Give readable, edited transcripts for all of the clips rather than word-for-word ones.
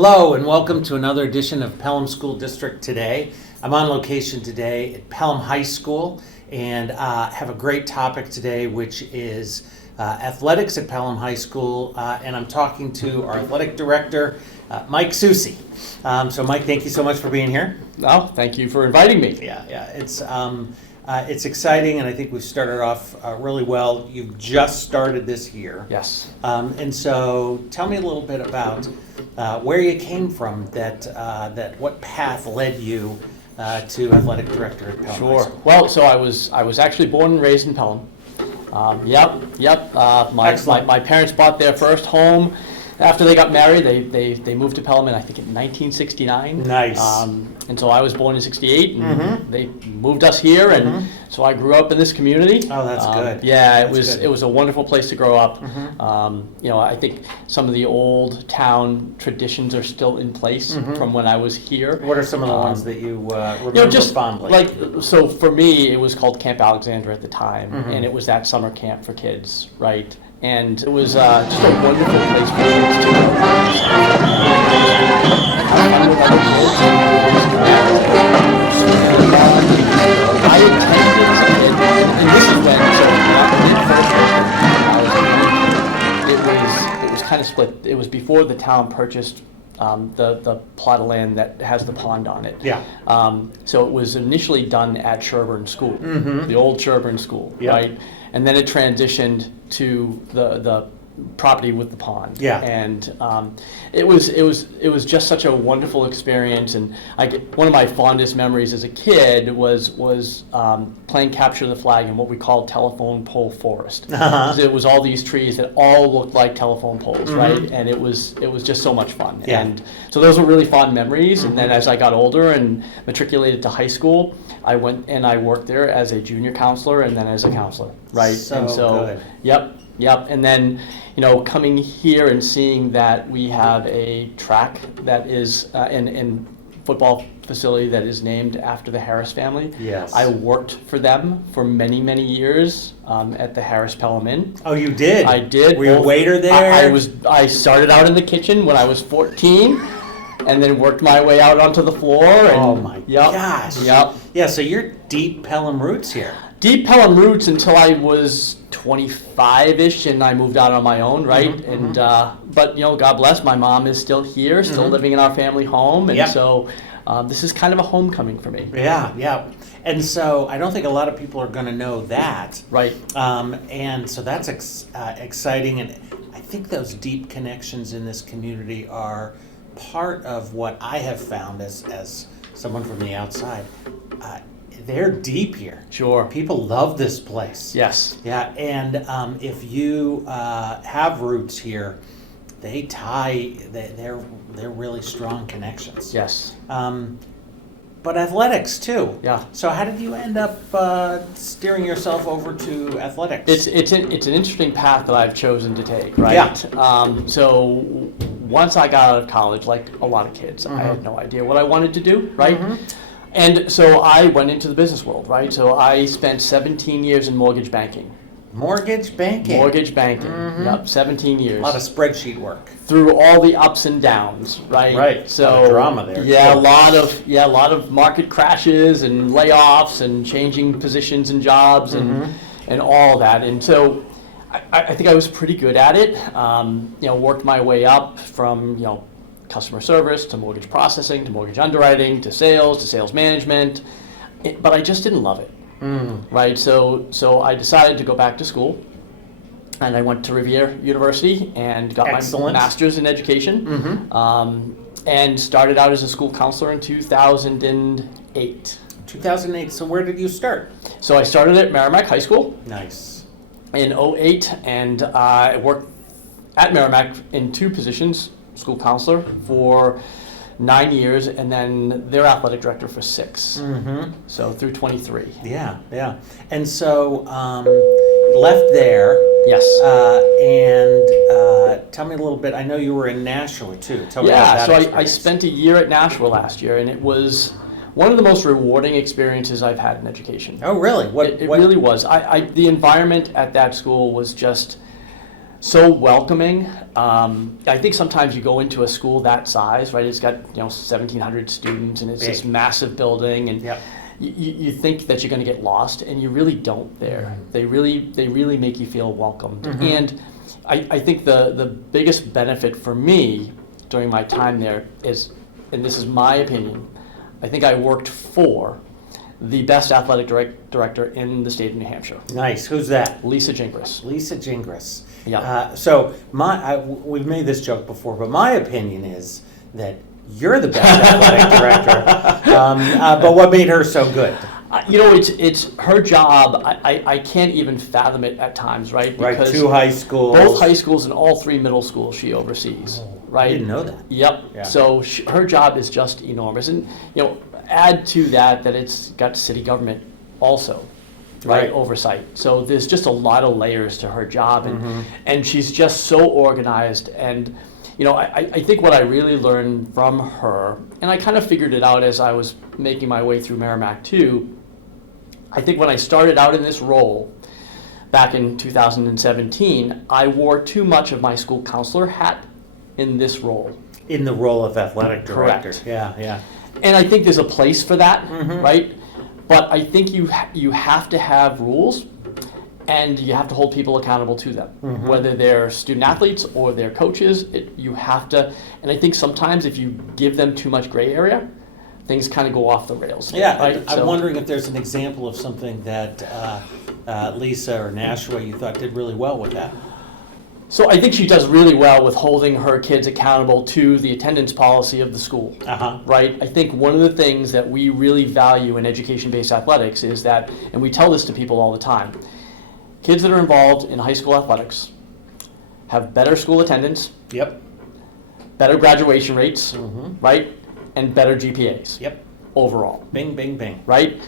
Hello and welcome to another edition of Pelham School District Today. I'm on location today at Pelham High School and have a great topic today, which is athletics at Pelham High School, and I'm talking to our athletic director, Mike Soucy. So Mike, thank you so much for being here. Oh, thank you for inviting me. Yeah, it's exciting, and I think we've started off really well. You've just started this year. Yes. And so tell me a little bit about where you came from, what path led you to athletic director at Pelham High Sure. School. Well, so I was actually born and raised in Pelham. My parents bought their first home. After they got married, they moved to Pelham, I think in 1969. Nice. And so I was born in '68, and they moved us here, and so I grew up in this community. Oh, that's good. Yeah, That's good. it was a wonderful place to grow up. I think some of the old town traditions are still in place from when I was here. What are some of the ones that you remember just fondly? So for me, it was called Camp Alexandra at the time, and it was that summer camp for kids, right? And it was just a wonderful place for kids to I attended, and this is when, it was kind of split. It was before the town purchased the plot of land that has the pond on it. Yeah. So it was initially done at Sherburne School, the old Sherburne School, Yep. right? And then it transitioned to the property with the pond. Yeah. And it was just such a wonderful experience. And one of my fondest memories as a kid was playing capture the flag in what we called telephone pole forest. It was all these trees that all looked like telephone poles, right? And it was just so much fun. Yeah. And so those were really fond memories. And then as I got older and matriculated to high school, I went and I worked there as a junior counselor and then as a counselor, right? So good. Yep. And then, coming here and seeing that we have a track that is in football facility that is named after the Harris family. Yes. I worked for them for many, many years at the Harris Pelham Inn. Oh, you did? I did. Were you a waiter there? I started out in the kitchen when I was 14. And then worked my way out onto the floor. And, Oh my gosh. Yep. Yeah, so you're deep Pelham roots here. Deep Pelham roots until I was 25-ish, and I moved out on my own, right? And but God bless, my mom is still here, still living in our family home, and so this is kind of a homecoming for me. Yeah. And so I don't think a lot of people are going to know that. Right. And so that's exciting, and I think those deep connections in this community are part of what I have found as someone from the outside. They're deep here. Sure. People love this place. Yes. Yeah, and if you have roots here, they're really strong connections. Yes. But athletics too. Yeah. So how did you end up steering yourself over to athletics? It's an interesting path that I've chosen to take, right? Yeah. So once I got out of college, like a lot of kids, I had no idea what I wanted to do, right? And so I went into the business world, right? So I spent 17 years in mortgage banking. Mortgage banking. Yep, 17 years. A lot of spreadsheet work. Through all the ups and downs, right? Right. So a lot of drama there. Yeah, too. a lot of market crashes and layoffs and changing positions and jobs and all that. And so I think I was pretty good at it. Worked my way up from customer service to mortgage processing to mortgage underwriting to sales management, but I just didn't love it. Right. So I decided to go back to school, and I went to Rivier University and got Excellent. my master's in education, and started out as a school counselor in 2008. 2008. So where did you start? So I started at Merrimack High School Nice. in 2008, and I worked at Merrimack in two positions, school counselor for 9 years, and then their athletic director for 6. So through 23. Yeah. And so left there. Yes. And tell me a little bit. I know you were in Nashua too. Tell me about that so I experience. spent a year at Nashua last year, and it was one of the most rewarding experiences I've had in education. Oh, really? It really was. The environment at that school was just So welcoming. I think sometimes you go into a school that size, right? It's got 1,700 students, and it's Big. this massive building, and Yep. you think that you're going to get lost, and you really don't. There, they really make you feel welcomed. And I think the biggest benefit for me during my time there is, and this is my opinion, I think I worked for the best athletic director in the state of New Hampshire. Nice. Who's that? Lisa Gingras. Lisa Gingras. Yeah. So we've made this joke before, but my opinion is that you're the best athletic director. But what made her so good? It's her job. I can't even fathom it at times, right? Right, 2 high schools. Both high schools and all 3 middle schools she oversees, right? I didn't know that. Yep. Yeah. So her job is just enormous. And, add to that it's got city government also, right, oversight. So there's just a lot of layers to her job. And she's just so organized. And, I think what I really learned from her, and I kind of figured it out as I was making my way through Merrimack too, I think when I started out in this role back in 2017, I wore too much of my school counselor hat in this role. In the role of athletic director. Correct. Yeah. And I think there's a place for that, right? But I think you have to have rules, and you have to hold people accountable to them, whether they're student athletes or they're coaches. You have to, and I think sometimes if you give them too much gray area, things kind of go off the rails. Yeah, right? I'm wondering if there's an example of something that Lisa or Nashua you thought did really well with that. So I think she does really well with holding her kids accountable to the attendance policy of the school, right? I think one of the things that we really value in education-based athletics is that, and we tell this to people all the time, kids that are involved in high school athletics have better school attendance, Yep. better graduation rates, right? And better GPAs. Yep. Overall. Bing, bing, bing. Right?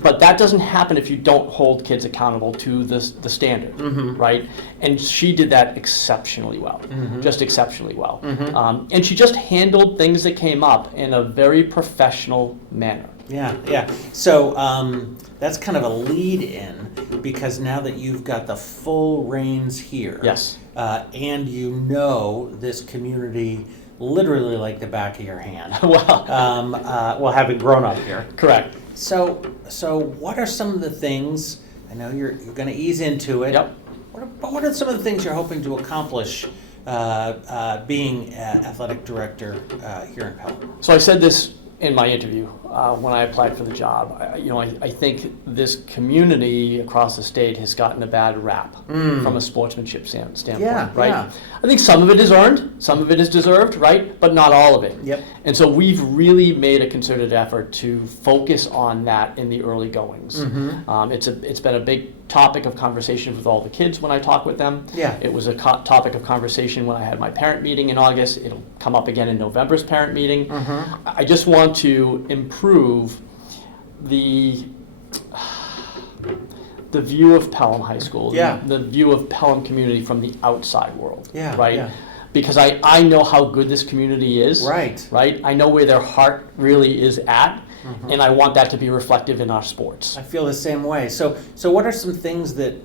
But that doesn't happen if you don't hold kids accountable to the standard, right? And she did that exceptionally well, just exceptionally well. And she just handled things that came up in a very professional manner. Yeah. So that's kind of a lead in, because now that you've got the full reins here, Yes. And this community literally like the back of your hand. Well, Having grown up here. correct. So what are some of the things? I know you're going to ease into it. Yep. What are some of the things you're hoping to accomplish being athletic director here in Pelham? So I said this in my interview when I applied for the job. I think this community across the state has gotten a bad rap from a sportsmanship standpoint, right? Yeah. I think some of it is earned, some of it is deserved, right? But not all of it. Yep. And so we've really made a concerted effort to focus on that in the early goings. It's been a big topic of conversation with all the kids when I talk with them. Yeah. It was a topic of conversation when I had my parent meeting in August. It'll come up again in November's parent meeting. I just want to improve the view of Pelham High School, the view of Pelham community from the outside world, right? Yeah. Because I know how good this community is, right? I know where their heart really is at, and I want that to be reflective in our sports. I feel the same way. So what are some things that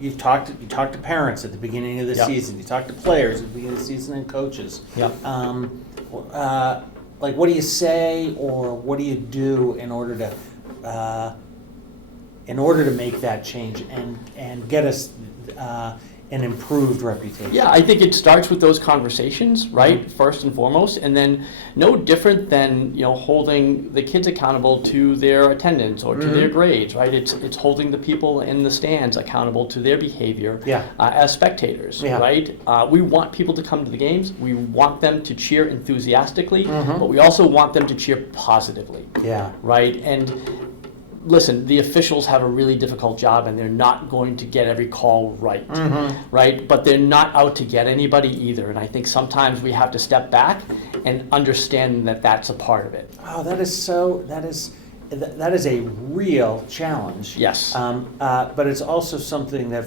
you talked to parents at the beginning of the season, you talked to players at the beginning of the season and coaches. Like, what do you say, or what do you do in order to make that change and get us an improved reputation? Yeah, I think it starts with those conversations, right? First and foremost, and then no different than holding the kids accountable to their attendance or to their grades, right? It's holding the people in the stands accountable to their behavior as spectators, right? We want people to come to the games. We want them to cheer enthusiastically, but we also want them to cheer positively, right? And listen, the officials have a really difficult job, and they're not going to get every call right, right? But they're not out to get anybody either. And I think sometimes we have to step back and understand that that's a part of it. Oh, that is a real challenge. Yes. But it's also something that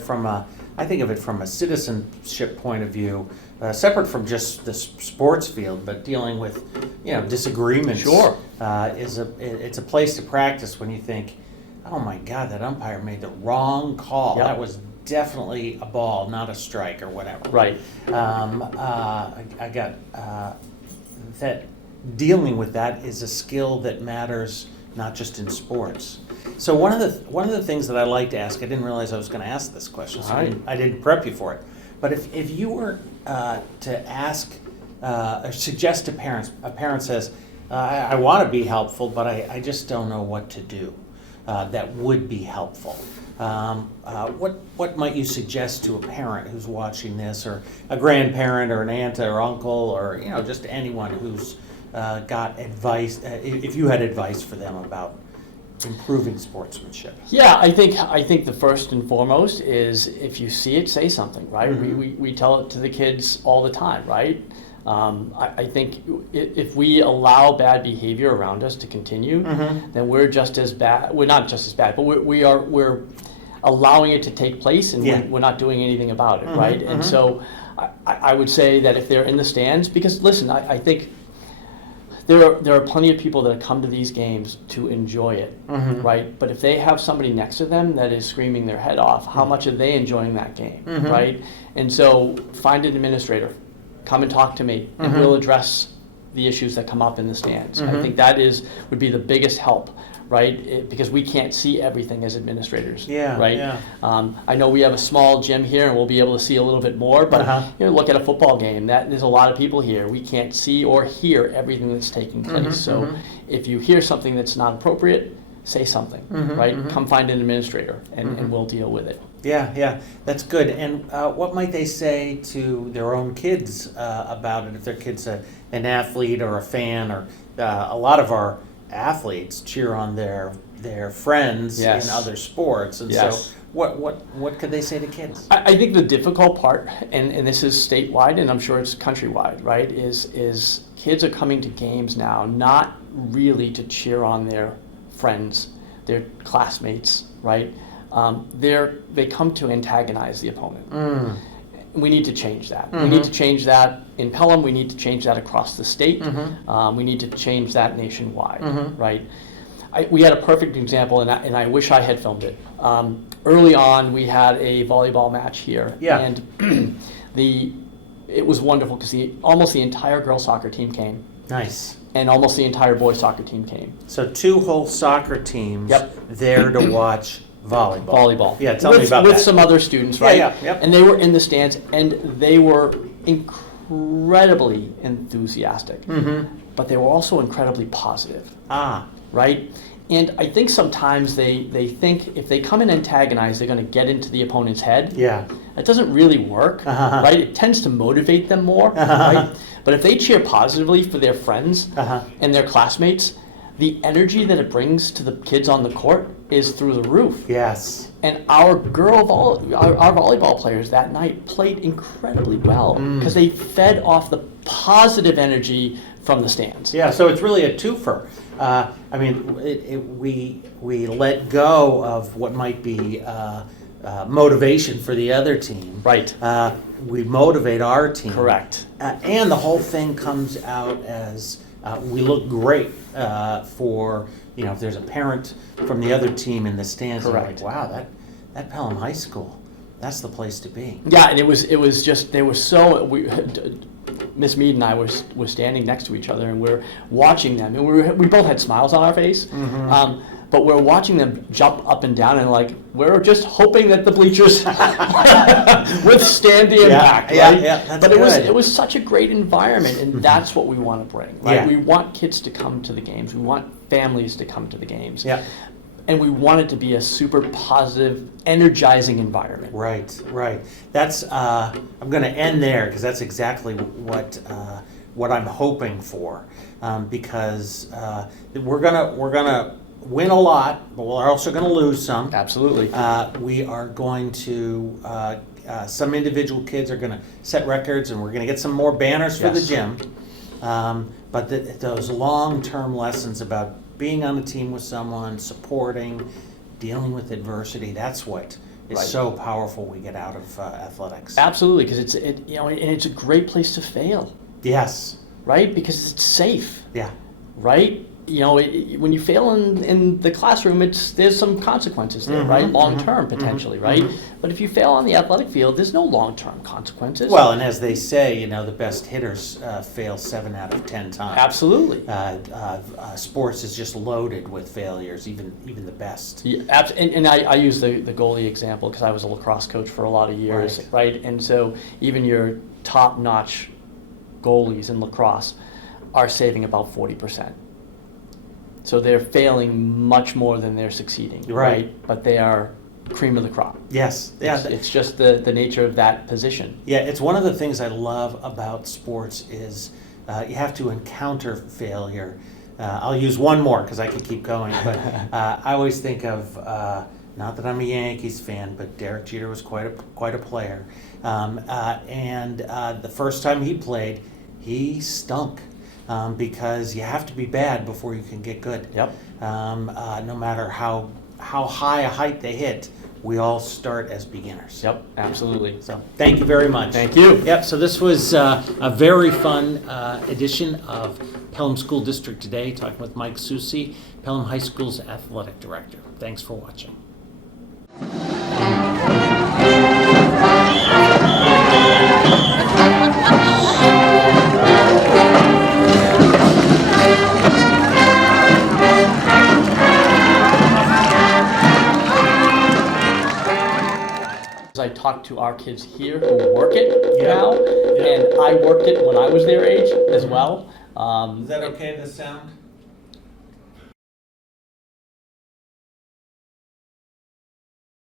I think of it from a citizenship point of view, separate from just the sports field, but dealing with, disagreements. Sure. It's a place to practice when you think, oh my God, that umpire made the wrong call. Yep. That was definitely a ball, not a strike or whatever. Right. I got that dealing with that is a skill that matters not just in sports. So one of the things that I like to ask, I didn't realize I was going to ask this question, so I didn't prep you for it. But if you were to ask or suggest to parents, a parent says, I want to be helpful, but I just don't know what to do that would be helpful. What might you suggest to a parent who's watching this, or a grandparent, or an aunt or uncle, or just anyone who's got advice? If you had advice for them about improving sportsmanship. Yeah, I think the first and foremost is if you see it, say something, right? Mm-hmm. We tell it to the kids all the time, right? I think if we allow bad behavior around us to continue, mm-hmm. then we're just as bad. We're not just as bad, but we're allowing it to take place, and we're not doing anything about it, mm-hmm. right? Mm-hmm. And so I would say that if they're in the stands, because listen, I think there are plenty of people that come to these games to enjoy it, mm-hmm. right? But if they have somebody next to them that is screaming their head off, how much are they enjoying that game, mm-hmm. right? And so find an administrator, come and talk to me, and mm-hmm. we'll address the issues that come up in the stands. Mm-hmm. I think that would be the biggest help, right? Because we can't see everything as administrators, right? Yeah. I know we have a small gym here, and we'll be able to see a little bit more, but look at a football game. There's a lot of people here. We can't see or hear everything that's taking place. Mm-hmm. So mm-hmm. if you hear something that's not appropriate, say something, mm-hmm. right? Mm-hmm. Come find an administrator, and we'll deal with it. Yeah, that's good. And what might they say to their own kids about it, if their kid's an athlete or a fan? Or a lot of our athletes cheer on their friends in other sports, and so what could they say to kids? I think the difficult part, and this is statewide, and I'm sure it's countrywide, right, is kids are coming to games now not really to cheer on their friends, their classmates, right? They come to antagonize the opponent. Mm. We need to change that. Mm-hmm. We need to change that in Pelham. We need to change that across the state. Mm-hmm. We need to change that nationwide, mm-hmm. right? We had a perfect example, and I wish I had filmed it. Early on, we had a volleyball match here, and it was wonderful because almost the entire girls soccer team came. Nice. And almost the entire boys soccer team came. So 2 whole soccer teams there to watch volleyball. Yeah, tell me about that. With some other students, right? Yep. And they were in the stands, and they were incredibly enthusiastic. Mm-hmm. But they were also incredibly positive. Right? And I think sometimes they think if they come and antagonize, they're going to get into the opponent's head. Yeah. That doesn't really work, right? It tends to motivate them more, right? But if they cheer positively for their friends and their classmates, the energy that it brings to the kids on the court is through the roof. Yes. And our volleyball players that night played incredibly well because they fed off the positive energy from the stands. Yeah, so it's really a twofer. I mean, we let go of what might be motivation for the other team. Right. We motivate our team. Correct. And the whole thing comes out as we look great for, if there's a parent from the other team in the stands. Correct. Like, wow, that Pelham High School, that's the place to be. Yeah, and it was just, they were so, Miss Mead and I were standing next to each other, and we're watching them, and we both had smiles on our face, but we're watching them jump up and down, and we're just hoping that the bleachers withstand the impact, right? Yeah, that's but good. it was such a great environment, and that's what we want to bring, right? Yeah. We want kids to come to the games. We want families to come to the games. Yeah. And we want it to be a super positive, energizing environment. Right. That's I'm going to end there because that's exactly what I'm hoping for. Because we're gonna win a lot, but we're also going to lose some. Absolutely. We are going to some individual kids are going to set records, and we're going to get some more banners for the gym. But those long-term lessons about being on a team with someone, supporting, dealing with adversity, that's what is so powerful we get out of athletics. Absolutely, because it's a great place to fail. Yes. Right? Because it's safe. Yeah. Right? when you fail in the classroom, there's some consequences there, right? Long-term, potentially, right? But if you fail on the athletic field, there's no long-term consequences. Well, and as they say, the best hitters fail 7 out of 10 times. Absolutely. Sports is just loaded with failures, even the best. Yeah, and I use the goalie example because I was a lacrosse coach for a lot of years, right? And so even your top-notch goalies in lacrosse are saving about 40%. So they're failing much more than they're succeeding, right? But they are cream of the crop. Yes. Yeah. It's just the nature of that position. Yeah, it's one of the things I love about sports is you have to encounter failure. I'll use one more because I could keep going, but I always think of, not that I'm a Yankees fan, but Derek Jeter was quite a player. And the first time he played, he stunk. Because you have to be bad before you can get good. Yep. No matter how high a height they hit, we all start as beginners. Yep, absolutely. So thank you very much. Thank you. Yep, so this was a very fun edition of Pelham School District Today, talking with Mike Soucy, Pelham High School's Athletic Director. Thanks for watching. I talk to our kids here who work it now, and I worked it when I was their age as well. Is that okay, the sound?